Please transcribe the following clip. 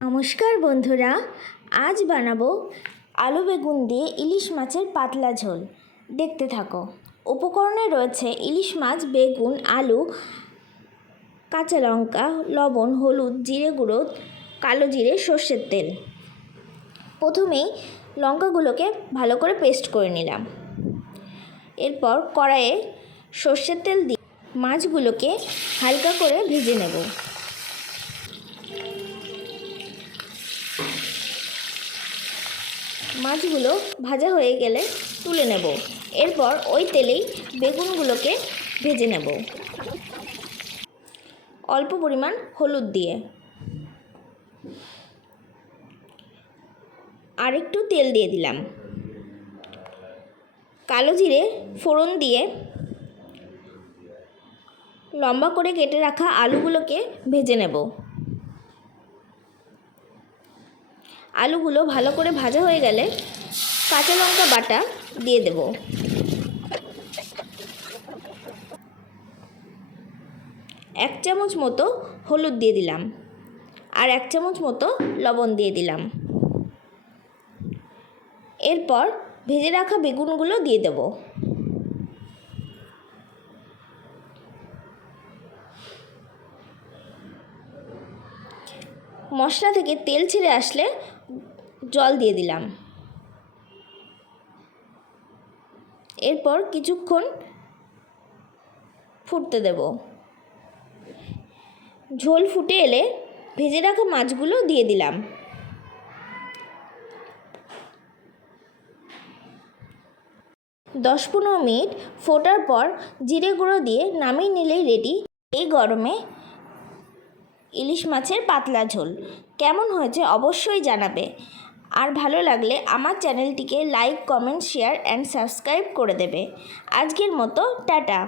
নমস্কার বন্ধুরা, আজ বানাবো আলু বেগুন দিয়ে ইলিশ মাছের পাতলা ঝোল। দেখতে থাকো। উপকরণে রয়েছে ইলিশ মাছ, বেগুন, আলু, কাঁচা লঙ্কা, লবণ, হলুদ, জিরে গুঁড়ো, কালো জিরে, সর্ষের তেল। প্রথমেই লঙ্কাগুলোকে ভালো করে পেস্ট করে নিলাম। এরপর কড়াইয়ে সর্ষের তেল দিয়ে মাছগুলোকে হালকা করে ভেজে নেব। মাছগুলো ভাজা হয়ে গেলে তুলে নেব। এরপর ওই তেলেই বেগুনগুলোকে ভেজে নেব অল্প পরিমাণ হলুদ দিয়ে। আর একটু তেল দিয়ে দিলাম। কালো জিরে ফোড়ন দিয়ে লম্বা করে কেটে রাখা আলুগুলোকে ভেজে নেব। আলুগুলো ভালো করে ভাজা হয়ে গেলে কাঁচা লঙ্কা বাটা দিয়ে দেব। এক চামচ মতো হলুদ দিয়ে দিলাম আর এক চামচ মতো লবণ দিয়ে দিলাম। এরপর ভেজে রাখা বেগুনগুলো দিয়ে দেব। মশলা থেকে তেল ছেড়ে আসলে জল দিয়ে দিলাম। এরপর কিছুক্ষণ ফুটতে দেব। ঝোল ফুটে এলে ভেজে রাখা মাছগুলো দিয়ে দিলাম। দশ 15 মিনিট ফোটার পর জিরে গুঁড়ো দিয়ে নামিয়ে নিলেই রেডি এই গরমে ইলিশ মাছের পাতলা ঝোল। কেমন হয়েছে অবশ্যই জানাবে। আর ভালো লাগলে আমার চ্যানেলটিকে like, comment, share and subscribe করে দেবে। আজকের মতো টাটা।